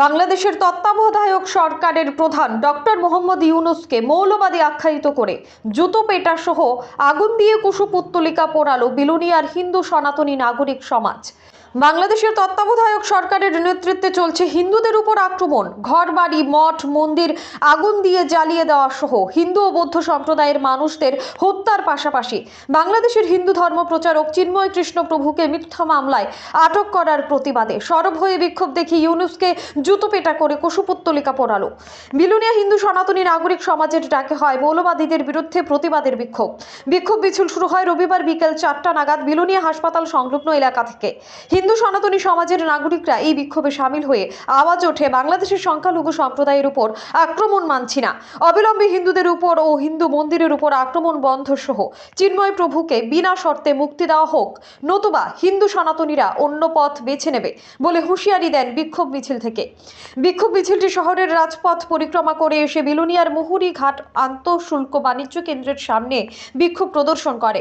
বাংলাদেশের তত্ত্বাবধায়ক সরকারের প্রধান ডক্টর মোহাম্মদ ইউনুসকে মৌলবাদী আখ্যায়িত করে জুতো পেটা সহ আগুন দিয়ে কুশপুত্তলিকা পোড়ালো বিলুনিয়ার হিন্দু সনাতনী নাগরিক সমাজ। বাংলাদেশের তত্ত্বাবধায়ক সরকারের নেতৃত্বে চলছে হিন্দুদের উপর আক্রমণ। ঘরবাড়ি, মঠ, মন্দির আগুন দিয়ে জ্বালিয়ে দেওয়া সহ হিন্দু ও বৌদ্ধ সম্প্রদায়ের মানুষদের হত্যার পাশাপাশি বাংলাদেশের হিন্দু ধর্ম প্রচারক চিন্ময় কৃষ্ণ প্রভুকে মিথ্যা মামলায় আটক করার প্রতিবাদে সরব হয়ে বিক্ষোভ দেখি ইউনুসকে জুতো পেটা করে কুশপুত্তলিকা পোড়ালো। বিলুনিয়া হিন্দু সনাতনী নাগরিক সমাজের ডাকে হয় মৌলবাদীদের বিরুদ্ধে প্রতিবাদের বিক্ষোভ। বিক্ষোভ মিছিল শুরু হয় রবিবার বিকেল চারটা নাগাদ বিলুনিয়া হাসপাতাল সংলগ্ন এলাকা থেকে। হিন্দু সনাতনী সমাজের নাগরিকরা এই বিক্ষোভে সামিল হয়ে আওয়াজ ওঠে বাংলাদেশের সংখ্যালঘু সম্প্রদায়ের উপর আক্রমণ মানছি না। অবিলম্বে হিন্দুদের উপর ও হিন্দু মন্দিরের উপর আক্রমণ বন্ধ সহ চিন্ময় প্রভুকে বিনা শর্তে মুক্তি দেওয়া হোক, নতুবা হিন্দু সনাতনীরা অন্য পথ বেছে নেবে বলে হুঁশিয়ারি দেন বিক্ষোভ মিছিল থেকে। বিক্ষোভ মিছিলটি শহরের রাজপথ পরিক্রমা করে এসে বিলুনিয়ার মুহুরি ঘাট আন্তঃশুল্ক বাণিজ্য কেন্দ্রের সামনে বিক্ষোভ প্রদর্শন করে।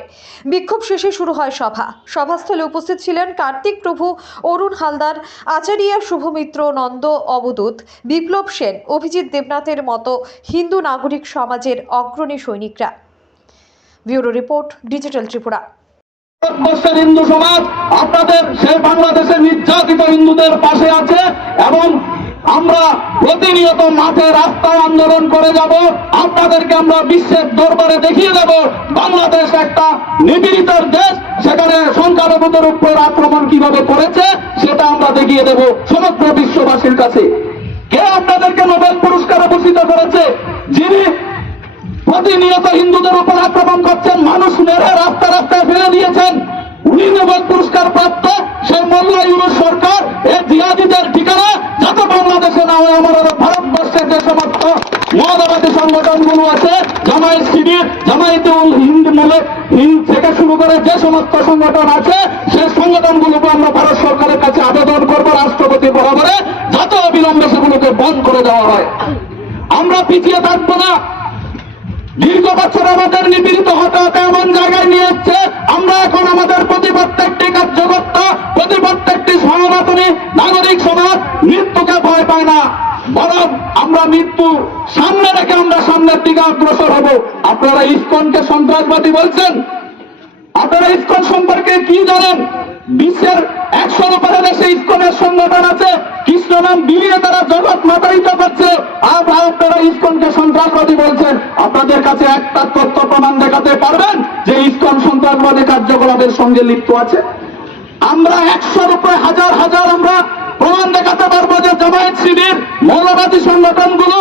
বিক্ষোভ শেষে শুরু হয় সভা। সভাস্থলে উপস্থিত ছিলেন কার্তিক প্রভু, অরুণ হালদার, আচারিয়া শুভমিত্র নন্দ অবদূত, বিপ্লব সেন, অভিজিৎ দেবনাথের মতো হিন্দু নাগরিক সমাজের অগ্রণী সৈনিকরা। Bureau report, digital Tripura. ভারতবর্ষের হিন্দু সমাজ, আপনাদের সেই বাংলাদেশের নির্যাতিত হিন্দুদের পাশে আছে এবং আমরা প্রতিনিয়ত মাঠে রাস্তায় আন্দোলন করে যাব। আপনাদেরকে আমরা বিশ্বের দরবারে দেখিয়ে দেব, বাংলাদেশ একটা নিপীড়িতের দেশ। সেখানে সংখ্যালঘুদের উপর আক্রমণ কীভাবে করেছে, সেটা আমরা দেখিয়ে দেব সমগ্র বিশ্ববাসীর কাছে। কে আপনাদেরকে নোবেল পুরস্কারে ভূষিত করেছে? যিনি প্রতিনিয়ত হিন্দুদের উপর আক্রমণ করছেন মানুষ মেরে রাস্তা রাস্তায় ফেলে দিয়েছেন উনি নোবেল পুরস্কার প্রাপ্ত সেই মোল্লা ইউনুস সরকার এই জিহাদিদের ঠিকানা যত বাংলাদেশে না হয় আমাদের যে সমস্ত মহাদাবাদী সংগঠনগুলো আছে, জামায়াত শিবির, জামায়াতে উল হিন্দ মূলে হিন্দ থেকে শুরু করে যে সমস্ত সংগঠন আছে, সেই সংগঠনগুলোকে আমরা ভারত সরকারের কাছে আবেদন করব রাষ্ট্রপতি বরাবরে, যত অবিলম্বে সেগুলোকে বন্ধ করে দেওয়া হয়। আমরা পিছিয়ে থাকব না। দীর্ঘ বছর আমাদের নিপীড়িত হতে এমন জায়গায় নিয়ে এসছে, আমরা এখন আমাদের প্রতি প্রত্যেকটি কার্যকর্তা, প্রতি প্রত্যেকটি সনাতনী নাগরিক সমাজ, মৃত্যুকে আমরা মৃত্যু, সামনে রেখে আমরা সামনের দিকে অগ্রসর হব। আপনারা ইস্কনকে সন্ত্রাসবাদী বলছেন? আপনারা ইস্কন সম্পর্কে কি জানেন? বিশ্বের একশোর উপরে দেশে ইস্কনের সংগঠন আছে। কৃষ্ণ নাম বিলিয়ে তারা জগৎ মাতায়িত করছে। আর আপনারা ইস্কনকে সন্ত্রাসবাদী বলছেন। আপনাদের কাছে একটা তথ্য প্রমাণ দেখাতে পারবেন যে ইস্কন সন্ত্রাসবাদী কার্যকলাপের সঙ্গে লিপ্ত আছে। আমরা একশোর উপরে হাজার হাজার আমরা প্রমাণ দেখাতে পারব যে জামায়াত শিবির মৌলবাদী সংগঠনগুলো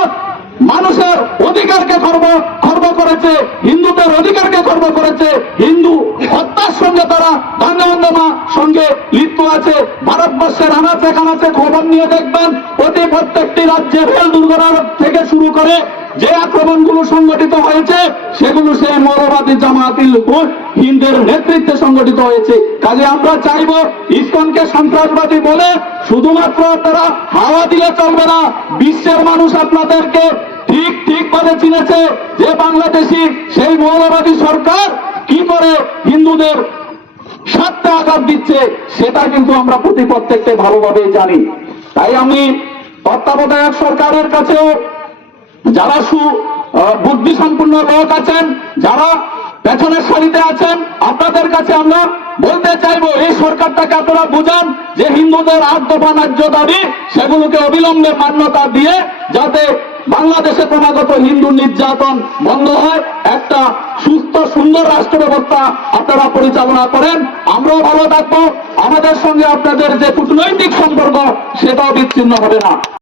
মানুষের অধিকারকে খর্ব খর্ব করেছে, হিন্দুদের অধিকারকে খর্ব করেছে, হিন্দু হত্যার সঙ্গে তারা বাংলা সঙ্গে লিপ্ত আছে ভারতবর্ষের আনাচে কানাচে খবর নিয়ে দেখবেন অতি প্রত্যেকটি রাজ্যে রেল দুর্ঘটনা থেকে শুরু করে যে আক্রমণগুলো সংগঠিত হয়েছে, সেগুলো সেই মৌলবাদী জামাতিল হিন্দের নেতৃত্বে সংগঠিত হয়েছে। কাজে আমরা চাইব ইসকনকে সন্ত্রাসবাদী বলে শুধুমাত্র আপনারা হাওয়া দিলে চলবে না, বিশ্বের মানুষ আপনাদেরকে ঠিক ঠিক ভাবে চিনেছে যে বাংলাদেশি সেই মৌলবাদী সরকার কি করে হিন্দুদের সাতটা আঘাত দিচ্ছে, সেটা কিন্তু আমরা প্রতি প্রত্যেককে ভালোভাবে জানি। তাই আমি তত্ত্বাবধায়ক সরকারের কাছেও যারা সু বুদ্ধি সম্পূর্ণ লোক আছেন, যারা পেছনের সারিতে আছেন, আপনাদের কাছে আমরা বলতে চাইব, এই সরকারটাকে আপনারা বুঝান যে হিন্দুদের আট দফা ন্যায্য দাবি, সেগুলোকে অবিলম্বে মান্যতা দিয়ে যাতে বাংলাদেশে ক্রমাগত হিন্দু নির্যাতন বন্ধ হয়। একটা সুস্থ, সুন্দর রাষ্ট্র ব্যবস্থা আপনারা পরিচালনা করেন। আমরাও ভালো থাকব। আমাদের সঙ্গে আপনাদের যে কূটনৈতিক সম্পর্ক, সেটাও বিচ্ছিন্ন হবে না।